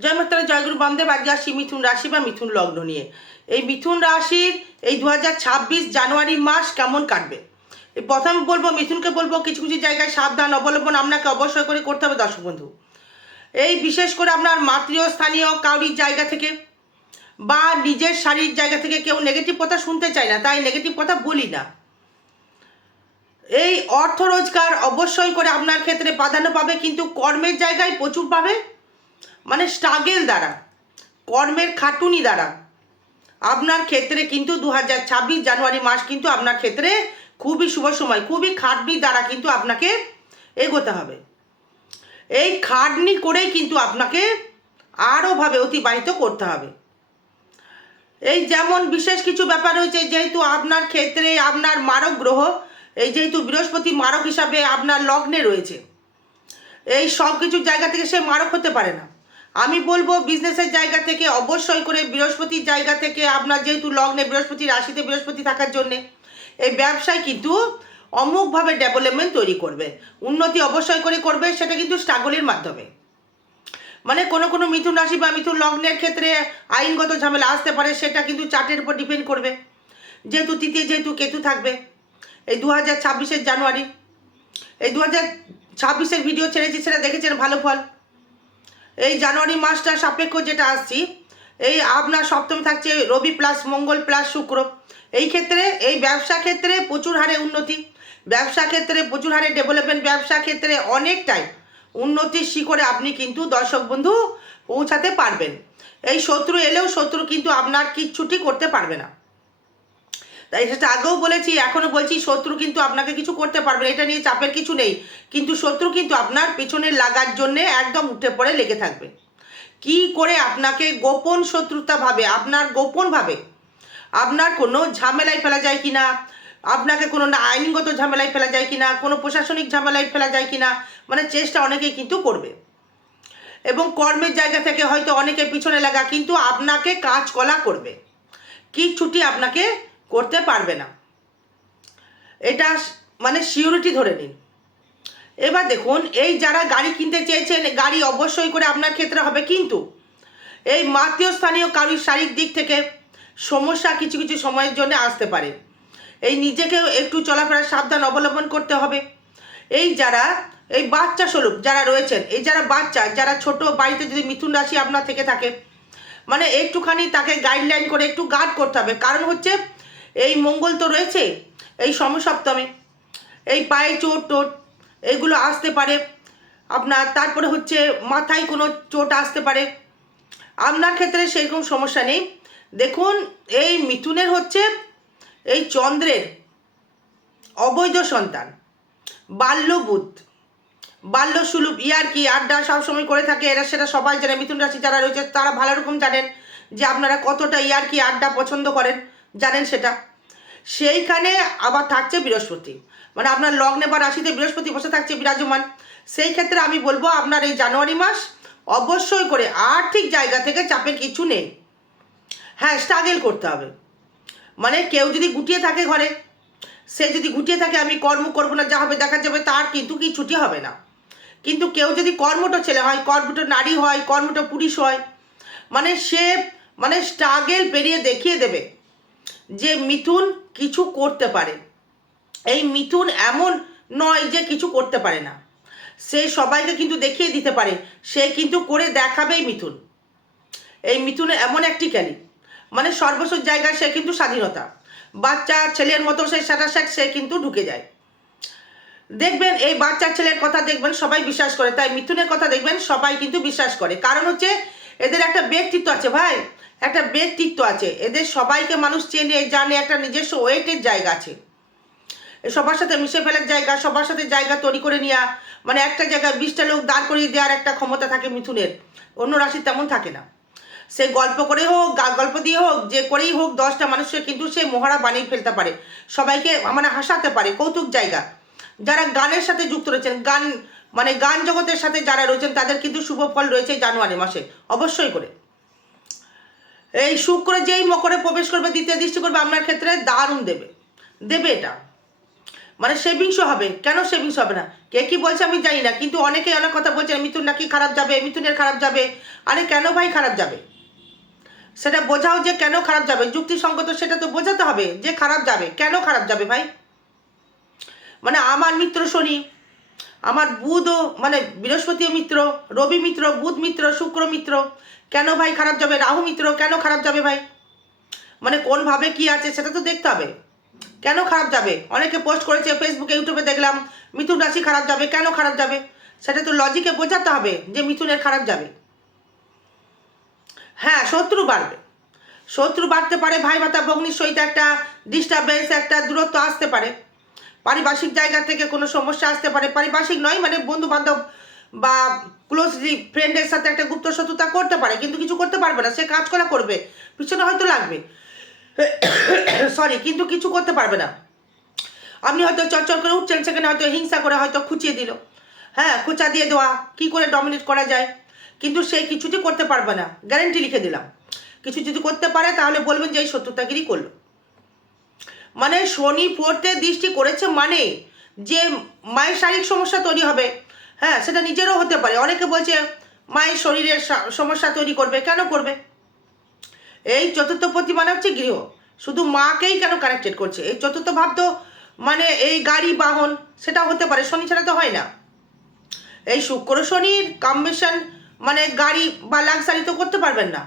জয় মাতারা, জয়গুরু বামদেব। আজকে আসছি মিথুন রাশি বা মিথুন লগ্ন নিয়ে। এই মিথুন রাশির এই 2026 জানুয়ারি মাস কেমন কাটবে। এই প্রথমে বলবো, মিথুনকে বলবো কিছু কিছু জায়গায় সাবধান অবলম্বন আপনাকে অবশ্যই করে করতে হবে দর্শক বন্ধু। এই বিশেষ করে আপনার মাতৃস্থানীয় কাউরির জায়গা থেকে বা নিজের শারীরিক জায়গা থেকে কেউ নেগেটিভ কথা শুনতে চায় না, তাই নেগেটিভ কথা বলি না। এই অর্থ রোজগার অবশ্যই করে আপনার ক্ষেত্রে প্রাধান্য পাবে, কিন্তু কর্মের জায়গায় প্রচুর পাবে। মানে স্ট্রাগেল দ্বারা, কর্মের খাটুনি দ্বারা আপনার ক্ষেত্রে কিন্তু 2026 জানুয়ারি মাস কিন্তু আপনার ক্ষেত্রে খুবই শুভ সময়। খুবই খাটনি দ্বারা কিন্তু আপনাকে এগোতে হবে। এই খাটনি করেই কিন্তু আপনাকে আরোভাবে অতিবাহিত করতে হবে। এই যেমন বিশেষ কিছু ব্যাপার রয়েছে, যেহেতু আপনার ক্ষেত্রে আপনার মারক গ্রহ, এই যেহেতু বৃহস্পতি মারক হিসাবে আপনার লগ্নে রয়েছে, এই সব কিছু জায়গা থেকে সে মারক হতে পারে না। আমি বলবো বিজনেসের জায়গা থেকে অবশ্যই করে বৃহস্পতির জায়গা থেকে আপনার যেহেতু লগ্নে বৃহস্পতি, রাশিতে বৃহস্পতি থাকার জন্যে এই ব্যবসায় কিন্তু অমুকভাবে ডেভেলপমেন্ট তৈরি করবে, উন্নতি অবশ্যই করে করবে। সেটা কিন্তু স্ট্রাগলের মাধ্যমে। মানে কোনো কোনো মিথুন রাশি বা মিথুন লগ্নের ক্ষেত্রে আইনগত ঝামেলা আসতে পারে, সেটা কিন্তু চার্টের উপর ডিপেন্ড করবে। যেহেতু তৃতীয় যেহেতু কেতু থাকবে এই 2026 জানুয়ারি, এই 2026 ভিডিও ছেড়েছি, সেটা দেখেছেন ভালো ফল। এই জানুয়ারি মাসটা সাপেক্ষ যেটা আসছি, এই আপনার সপ্তমে থাকছে রবি প্লাস মঙ্গল প্লাস শুক্র। এই ক্ষেত্রে এই ব্যবসা ক্ষেত্রে প্রচুর হারে উন্নতি, ব্যবসা ক্ষেত্রে প্রচুর হারে ডেভেলপমেন্ট, ব্যবসা ক্ষেত্রে অনেকটাই উন্নতির শিখরে আপনি কিন্তু দর্শক বন্ধু পৌঁছাতে পারবেন। এই শত্রু এলেও শত্রু কিন্তু আপনার কিচ্ছুটি করতে পারবে না। তাই সেটা আগেও বলেছি, এখনও বলছি, শত্রু কিন্তু আপনাকে কিছু করতে পারবে না, এটা নিয়ে চাপের কিছু নেই। কিন্তু শত্রু কিন্তু আপনার পেছনে লাগার জন্যে একদম উঠে পড়ে লেগে থাকবে। কি করে আপনাকে গোপন শত্রুতা ভাবে, আপনার গোপনভাবে আপনার কোনো ঝামেলায় ফেলা যায় কিনা, আপনাকে কোনো আইনগত ঝামেলায় ফেলা যায় কিনা, কোনো প্রশাসনিক ঝামেলায় ফেলা যায় কিনা, মানে চেষ্টা অনেকেই কিন্তু করবে। এবং কর্মের জায়গা থেকে হয়তো অনেকে পিছনে লাগা, কিন্তু আপনাকে কাজ কলা করবে, কিচ্ছুটি আপনাকে করতে পারবে না, এটা মানে সিউরিটি ধরে নিন। এবার দেখুন, এই যারা গাড়ি কিনতে চেয়েছেন, গাড়ি অবশ্যই করে আপনার ক্ষেত্রে হবে, কিন্তু এই মাতৃ স্থানীয় কারোর শারীরিক দিক থেকে সমস্যা কিছু কিছু সময়ের জন্য আসতে পারে। এই নিজেকেও একটু চলাফেরার সাবধান অবলম্বন করতে হবে। এই যারা এই বাচ্চা স্বরূপ যারা রয়েছেন, এই যারা বাচ্চা, যারা ছোট, বাড়িতে যদি মিথুন রাশি আপনার থেকে থাকে, মানে একটুখানি তাকে গাইডলাইন করে একটু গার্ড করতে হবে। কারণ হচ্ছে এই মঙ্গল তো রয়েছে এই সমসপ্তমে, এই পায়ে চোট টোট এগুলো আসতে পারে আপনার। তারপরে হচ্ছে মাথায় কোনো চোট আসতে পারে। আপনার ক্ষেত্রে সেরকম সমস্যা নেই। দেখুন, এই মিথুনের হচ্ছে এই চন্দ্রের অবৈধ সন্তান, বাল্যবুধ, বাল্যসুলভ, ইয়ার্কি আড্ডা সবসময় করে থাকে এরা, সেটা সবাই জানে। মিথুন রাশি যারা রয়েছে তারা ভালো রকম জানেন যে আপনারা কতটা ইয়ার্কি আড্ডা পছন্দ করেন, জানেন সেটা। সেইখানে আবার থাকছে বৃহস্পতি, মানে আপনার লগ্নে বা রাশিতে বৃহস্পতি বসে থাকছে বিরাজমান। সেই ক্ষেত্রে আমি বলবো আপনার এই জানুয়ারি মাস অবশ্যই করে আর্থিক জায়গা থেকে চাপের কিছু নেই। হ্যাঁ, স্ট্রাগল করতে হবে। মানে কেউ যদি গুটিয়ে থাকে ঘরে, সে যদি গুটিয়ে থাকে আমি কর্ম করবো না, যা হবে দেখা যাবে, তার কিন্তু কিছুটি হবে না। কিন্তু কেউ যদি কর্মঠ ছেলে হয়, কর্মঠ নারী হয়, কর্মঠ পুরুষ হয়, মানে সে মানে স্ট্রাগল পেরিয়ে দেখিয়ে দেবে যে মিথুন কিছু করতে পারে। এই মিথুন এমন নয় যে কিছু করতে পারে না, সে সবাইকে কিন্তু দেখিয়ে দিতে পারে, সে কিন্তু করে দেখাবেই মিথুন। এই মিথুনে এমন একটি ক্যালি, মানে সর্বস্ব জায়গায় সে কিন্তু স্বাধীনতা, বাচ্চা ছেলের মতো সে সাটাশাক সে কিন্তু ঢুকে যায়। দেখবেন এই বাচ্চা ছেলের কথা দেখবেন সবাই বিশ্বাস করে, তাই মিথুনের কথা দেখবেন সবাই কিন্তু বিশ্বাস করে। কারণ হচ্ছে এদের একটা ব্যক্তিত্ব আছে ভাই, একটা ব্যক্তিত্ব আছে এদের, সবাইকে মানুষ চেনে জানে, একটা নিজস্ব ওয়েটের জায়গা আছে, সবার সাথে মিশে ফেলার জায়গা, সবার সাথে জায়গা তৈরি করে নেওয়া, মানে একটা জায়গায় 20টা লোক দাঁড় করিয়ে দেওয়ার একটা ক্ষমতা থাকে মিথুনের, অন্য রাশির তেমন থাকে না। সে গল্প করে হোক, গল্প দিয়ে হোক, যে করেই হোক 10টা মানুষকে কিন্তু সে মহারা বানিয়ে ফেলতে পারে, সবাইকে মানে হাসাতে পারে। কৌতুক জায়গা। যারা গানের সাথে যুক্ত রয়েছেন, গান মানে গান জগতের সাথে যারা রয়েছেন, তাদের কিন্তু শুভ ফল রয়েছে জানুয়ারি মাসে অবশ্যই করে। এই শুক্র যেই মকরে প্রবেশ করবে, দ্বিতীয় দৃষ্টি করবে আপনার ক্ষেত্রে, দারুণ দেবে দেবে এটা। মানে সেভিংসও হবে। কেন সেভিংস হবে না? কে কি বলছে আমি জানি না, কিন্তু অনেকে অনেক কথা বলছে মিথুন নাকি খারাপ যাবে, মিথুনের খারাপ যাবে। আরে কেন ভাই খারাপ যাবে? সেটা বোঝাও যে কেন খারাপ যাবে, যুক্তিসঙ্গত সেটা তো বোঝাতে হবে যে খারাপ যাবে, কেন খারাপ যাবে ভাই? মানে আমার মিত্র শনি, আমার বুধও মানে বৃহস্পতিও মিত্র, রবি মিত্র, বুধ মিত্র, শুক্র মিত্র, কেন ভাই খারাপ যাবে? রাহু মিত্র, কেন খারাপ যাবে ভাই? মানে কোনভাবে কি আছে সেটা তো দেখতে হবে, কেন খারাপ যাবে? অনেকে পোস্ট করেছে ফেসবুকে, ইউটিউবে দেখলাম মিথুন রাশি খারাপ যাবে, কেন খারাপ যাবে? সেটা তো লজিকে বোঝাতে হবে যে মিথুনের খারাপ যাবে। হ্যাঁ, শত্রু বাড়বে, শত্রু বাড়তে পারে, ভাই ভাতা ভগ্নির সহিত একটা ডিস্টারবেন্স, একটা দূরত্ব আসতে পারে, পারিপার্শ্বিক জায়গা থেকে কোনো সমস্যা আসতে পারে। পারিপার্শ্বিক নয়, মানে বন্ধু বান্ধব বা ক্লোজলি ফ্রেন্ডের সাথে একটা গুপ্ত শত্রুতা করতে পারে, কিন্তু কিছু করতে পারবে না। সে কাজ করা করবে, পিছনে হয়তো লাগবে সরি, কিন্তু কিছু করতে পারবে না। আপনি হয়তো চরচর করে উঠছেন, সেখানে হয়তো হিংসা করে হয়তো খুঁচিয়ে দিল, হ্যাঁ, খোঁচা দিয়ে দেওয়া, কি করে ডমিনেট করা যায়, কিন্তু সে কিছুটি করতে পারবে না, গ্যারেন্টি লিখে দিলাম। কিছু যদি করতে পারে তাহলে বলবেন যে এই শত্রুতাগিরি করলো। মানে শনি পড়তে দৃষ্টি করেছে মানে যে মায়ের শারীরিক সমস্যা তৈরি হবে, হ্যাঁ, সেটা নিজেরও হতে পারে। অনেকে বলছে মায়ের শরীরের সমস্যা তৈরি করবে, কেন করবে? এই চতুর্থ পতি মানে হচ্ছে গৃহ, শুধু মাকেই কেন কানেক্টেড করছে? এই চতুর্থ ভাব তো মানে এই গাড়ি বাহন, সেটা হতে পারে, শনি ছাড়া তো হয় না। এই শুক্র শনির কম্বিনেশন মানে গাড়ি বা লাক্সারি তো করতে পারবেন না,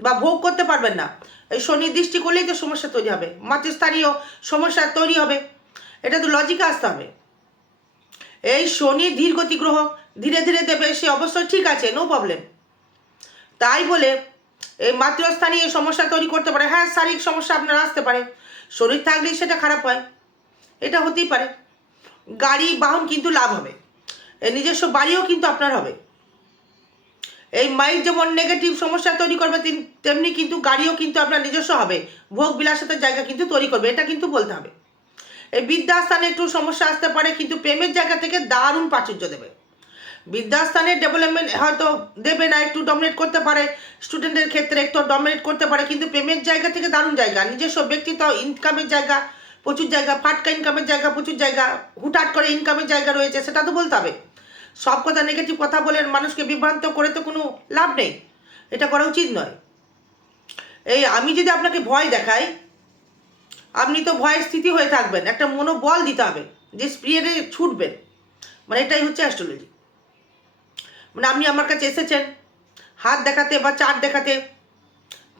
বা ভোগ করতে পারবেন না। এই শনি দৃষ্টি করলেই তো সমস্যা তৈরি হবে, মাতৃস্থানীয় সমস্যা তৈরি হবে, এটা তো লজিকে আসতে হবে। এই শনি ধীরগতি গ্রহ, ধীরে ধীরে দেবে, সে অবশ্যই ঠিক আছে, নো প্রবলেম। তাই বলে এই মাতৃস্থানীয় সমস্যা তৈরি করতে পারে। হ্যাঁ, শারীরিক সমস্যা আপনার আসতে পারে, শরীর থাকলেই সেটা খারাপ হয়, এটা হতেই পারে। গাড়ি বাহন কিন্তু লাভ হবে, এই নিজস্ব বাড়িও কিন্তু আপনার হবে। এই মাইন্ড যেমন নেগেটিভ সমস্যা তৈরি করবে, তেমনি কিন্তু গাড়িও কিন্তু আপনার নিজস্ব হবে, ভোগ বিলাসিতার জায়গা কিন্তু তৈরি করবে, এটা কিন্তু বলতে হবে। এই বিদ্যাস্থানে একটু সমস্যা আসতে পারে, কিন্তু প্রেমের জায়গা থেকে দারুণ প্রাচুর্য দেবে। বিদ্যাস্থানের ডেভেলপমেন্ট হয়তো দেবে না, একটু ডমিনেট করতে পারে, স্টুডেন্টের ক্ষেত্রে একটু ডমিনেট করতে পারে, কিন্তু প্রেমের জায়গা থেকে দারুণ জায়গা, নিজস্ব ব্যক্তিত্ব, ইনকামের জায়গা প্রচুর জায়গা, ফাটকা ইনকামের জায়গা প্রচুর জায়গা, হুটহাট করে ইনকামের জায়গা রয়েছে, সেটা তো বলতে হবে। সব কথা নেগেটিভ কথা বলে মানুষকে বিভ্রান্ত করে তো কোনো লাভ নেই, এটা করা উচিত নয়। এই আমি যদি আপনাকে ভয় দেখাই, আপনি তো ভয়ের স্থিতি হয়ে থাকবেন, একটা মনোবল দিতে হবে যে স্পিরিটে ছুটবেন, মানে এটাই হচ্ছে অ্যাস্ট্রোলজি। মানে আপনি আমার কাছে এসেছেন হাত দেখাতে বা চার্ট দেখাতে,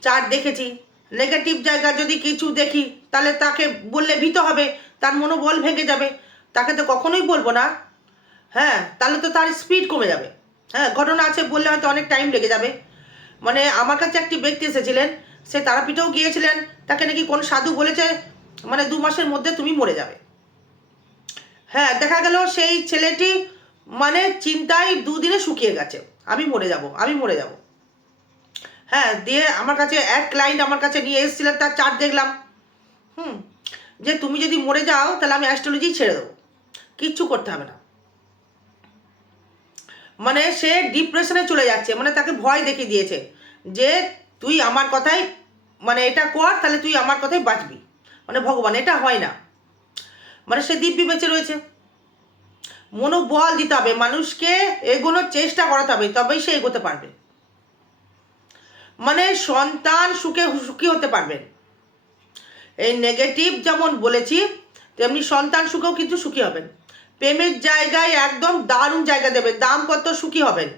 চার্ট দেখেছি, নেগেটিভ জায়গা যদি কিছু দেখি তাহলে তাকে বললে ভীত হবে, তার মনোবল ভেঙে যাবে, তাকে তো কখনোই বলবো না। হ্যাঁ, তাহলে তো তার স্পিড কমে যাবে। হ্যাঁ, ঘটনা আছে বললে হয়তো অনেক টাইম লেগে যাবে। মানে আমার কাছে একটি ব্যক্তি এসেছিলেন, সে তারাপীঠেও গিয়েছিলেন, তাকে নাকি কোন সাধু বলেছে মানে 2 মাসের মধ্যে তুমি মরে যাবে। হ্যাঁ, দেখা গেল সেই ছেলেটি মানে চিন্তায় 2 দিনে শুকিয়ে গেছে, আমি মরে যাব, আমি মরে যাব। হ্যাঁ, দিয়ে আমার কাছে এক ক্লায়েন্ট আমার কাছে নিয়ে এসেছিলেন, তার চার্ট দেখলাম, হুম, যে তুমি যদি মরে যাও তাহলে আমি অ্যাস্ট্রোলজি ছেড়ে দেবো, কিচ্ছু করতে হবে না। মানে সে ডিপ্রেশনে চলে যাচ্ছে, মানে তাকে ভয় দেখিয়ে দিয়েছে যে তুই আমার কথাই মানে এটা কর, তাহলে তুই আমার কথাই বাঁচবি। মানে ভগবান, এটা হয় না। মানে সে দিব্যি বেঁচে রয়েছে। মনোবল দিতে হবে মানুষকে, এগোনোর চেষ্টা করাতে হবে, তবেই সে এগোতে পারবে। মানে সন্তান সুখী হতে পারবেন। এই নেগেটিভ যেমন বলেছি, তেমনি সন্তান সুখেও কিন্তু সুখী হবেন। প্রেমের জায়গায় একদম দারুণ জায়গা দেবে, দাম্পত্য সুখী হবেন,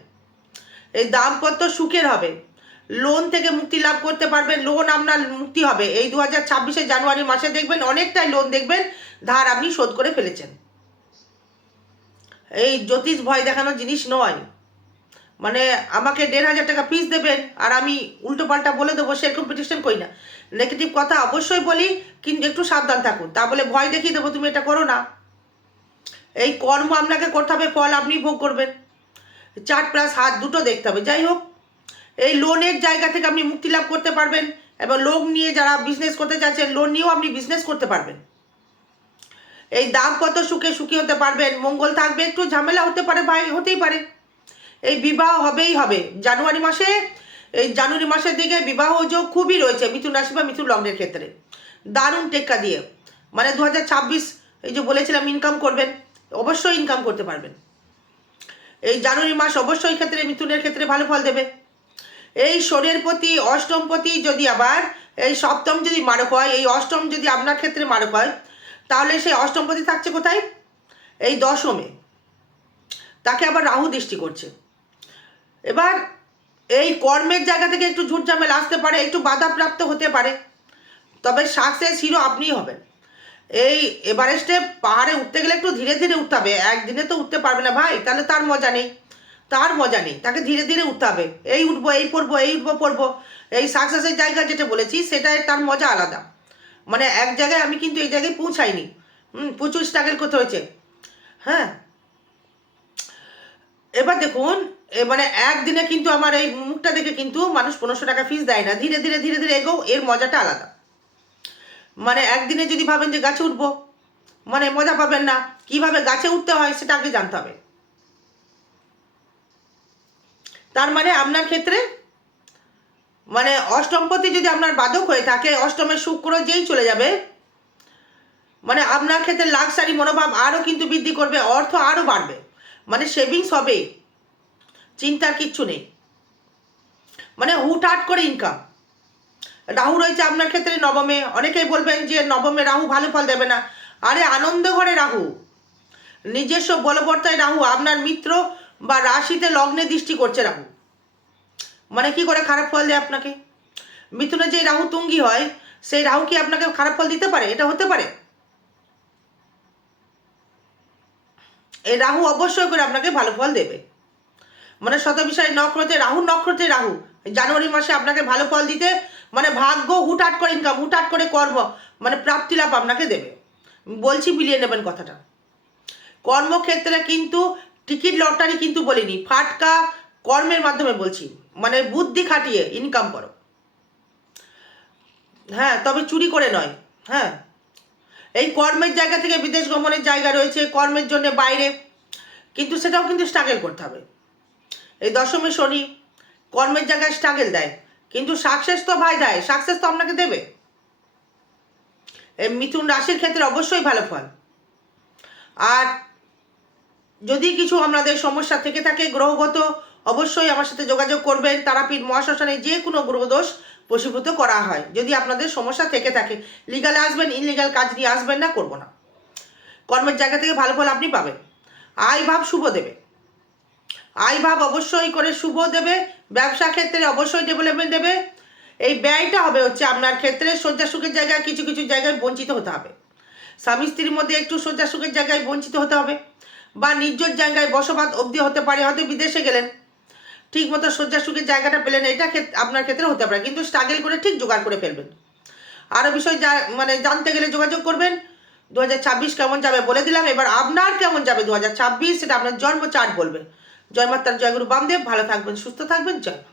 এই দাম্পত্য সুখের হবে। লোন থেকে মুক্তি লাভ করতে পারবেন, লোন আপনার মুক্তি হবে এই 2026 জানুয়ারি মাসে, দেখবেন অনেকটাই লোন দেখবেন ধার আপনি শোধ করে ফেলেছেন। এই জ্যোতিষ ভয় দেখানোর জিনিস নয়, মানে আমাকে 1,500 টাকা ফিস দেবেন আর আমি উল্টো পাল্টা বলে দেবো, সেরকম পিটিশন করি না। নেগেটিভ কথা অবশ্যই বলি, কিন্তু একটু সাবধান থাকুন, তা বলে ভয় দেখিয়ে দেবো তুমি এটা করো না। এই কর্ম আপনাকে করতে হবে, ফল আপনি ভোগ করবেন। 4+হাত দুটো দেখতে হবে। যাই হোক, এই লোনের জায়গা থেকে আপনি মুক্তি লাভ করতে পারবেন, এবং লোন নিয়ে যারা বিজনেস করতে চাচ্ছেন, লোন নিয়েও আপনি বিজনেস করতে পারবেন। এই দাম্পত্য সুখে সুখী হতে পারবেন, মঙ্গল থাকবে, একটু ঝামেলা হতে পারে ভাই, হতেই পারে। এই বিবাহ হবেই হবে জানুয়ারি মাসে, এই জানুয়ারি মাসের দিকে বিবাহ যোগ খুবই রয়েছে মিথুন রাশি বা মিথুন লগ্নের ক্ষেত্রে, দারুণ টেক্কা দিয়ে। মানে 2026 এই যে বলেছিলাম ইনকাম করবেন, অবশ্যই ইনকাম করতে পারবেন। এই জানুয়ারি মাস অবশ্যই ক্ষেত্রে মিথুনের ক্ষেত্রে ভালো ফল দেবে। এই শরীরের প্রতি অষ্টমপতি যদি আবার এই সপ্তম যদি মারক হয়, এই অষ্টম যদি আপনার ক্ষেত্রে মারক হয়, তাহলে সেই অষ্টমপতি থাকছে কোথায়? এই দশমে। তাকে আবার রাহু দৃষ্টি করছে। এবার এই কর্মের জায়গা থেকে একটু ঝুটঝামেলা আসতে পারে, একটু বাধাপ্রাপ্ত হতে পারে, তবে সাকসেস হিরো আপনিই হবেন। এই এভারেস্টে পাহাড়ে উঠতে গেলে একটু ধীরে ধীরে উঠতে হবে, একদিনে তো উঠতে পারবে না ভাই, তাহলে তার মজা নেই, তার মজা নেই। তাকে ধীরে ধীরে উঠতে হবে। এই উঠবো, এই পড়বো, এই উঠবো, পড়বো, এই সাকসেসের জায়গা যেটা বলেছি সেটাই তার মজা আলাদা। মানে এক জায়গায় আমি কিন্তু এই জায়গায় পৌঁছাইনি, প্রচুর স্ট্রাগল করতে হয়েছে। হ্যাঁ, এবার দেখুন, মানে একদিনে কিন্তু আমার এই মুখটা দেখে কিন্তু মানুষ 1500 টাকা ফিস দেয় না। ধীরে ধীরে ধীরে ধীরে এগো, এর মজাটা আলাদা। মানে একদিনে যদি ভাবেন যে গাছে উঠবো, মানে মজা পাবেন না। কিভাবে গাছে উঠতে হয় সেটা আগে জানতে হবে। তার মানে আপনার ক্ষেত্রে মানে অষ্টমপতি যদি আপনার বাধক হয়ে থাকে, অষ্টমের শুক্র যেই চলে যাবে, মানে আপনার ক্ষেত্রে লাক্সারি মনোভাব আরও কিন্তু বৃদ্ধি করবে, অর্থ আরও বাড়বে, মানে সেভিংস হবে, চিন্তার কিচ্ছু নেই, মানে হুটহাট করে ইনকাম। রাহু রয়েছে আপনার ক্ষেত্রে নবমে। অনেকেই বলবেন যে নবমে রাহু ভালো ফল দেবে না। আরে আনন্দ ঘরে রাহু, নিজস্ব বলবর্তায় রাহু, আপনার মিত্র বা রাশিতে লগ্নে দৃষ্টি করছে রাহু, মানে কি করে খারাপ ফল দেয় আপনাকে? মিথুনে যে রাহু তুঙ্গি হয়, সেই রাহু কি আপনাকে খারাপ ফল দিতে পারে? এটা হতে পারে? এই রাহু অবশ্যই করে আপনাকে ভালো ফল দেবে। মানে শতবিষয় নক্ষত্রে রাহু, নক্ষত্রে রাহু জানুয়ারি মাসে আপনাকে ভালো ফল দিতে, মানে ভাগ্য, হুটহাট করে ইনকাম, হুটহাট করে কর্ম, মানে প্রাপ্তি লাভ আপনাকে দেবে। বলছি, বিলিয়ে নেবেন কথাটা। কর্মক্ষেত্রে কিন্তু টিকিট লটারি কিন্তু বলিনি, ফাটকা কর্মের মাধ্যমে বলছি, মানে বুদ্ধি খাটিয়ে ইনকাম করো। হ্যাঁ, তবে চুরি করে নয়। হ্যাঁ, এই কর্মের জায়গা থেকে বিদেশ গমনের জায়গা রয়েছে, কর্মের জন্য বাইরে, কিন্তু সেটাও কিন্তু স্ট্রাগল করতে হবে। এই দশমে শনি কর্মের জায়গায় স্ট্রাগল দেয়, কিন্তু সাকসেস তো ভাই দেয়, সাকসেস তো আপনাকে দেবে। এই মিথুন রাশির ক্ষেত্রে অবশ্যই ভালো ফল। আর যদি কিছু আপনাদের সমস্যা থেকে থাকে গ্রহগত, অবশ্যই আমার সাথে যোগাযোগ করবেন। তারাপীঠ মহাশ্মশানে যে কোনো গ্রহদোষ বশীভূত করা হয়। যদি আপনাদের সমস্যা থেকে থাকে, লিগালে আসবেন, ইনলিগাল কাজ নিয়ে আসবেন না, করবো না। কর্মের জায়গা থেকে ভালো ফল আপনি পাবেন। আয় ভাব শুভ দেবে, আয় ভাব অবশ্যই করে শুভ দেবে। ব্যবসা ক্ষেত্রে অবশ্যই ডেভেলপমেন্ট দেবে। এই ব্যয়টা হবে হচ্ছে আপনার ক্ষেত্রে শয্যা সুখের জায়গায় কিছু কিছু জায়গায় বঞ্চিত হতে হবে। স্বামী স্ত্রীর মধ্যে একটু শয্যা সুখের জায়গায় বঞ্চিত হতে হবে, বা নিজের জায়গায় বসবাস অবধি হতে পারে। হয়তো বিদেশে গেলেন, ঠিক মতো শয্যা সুখের জায়গাটা পেলেন, এটা আপনার ক্ষেত্রে হতে পারে, কিন্তু স্ট্রাগল করে ঠিক জোগাড় করে ফেলবেন। আরও বিষয় মানে জানতে গেলে যোগাযোগ করবেন। 2026 কেমন যাবে বলে দিলাম, এবার আপনার কেমন যাবে 2026 সেটা আপনার জন্ম চার্ট বলবে। জয় মাতার, জয় গুরু বামদেব। ভালো থাকবেন, সুস্থ থাকবেন, জয় মা।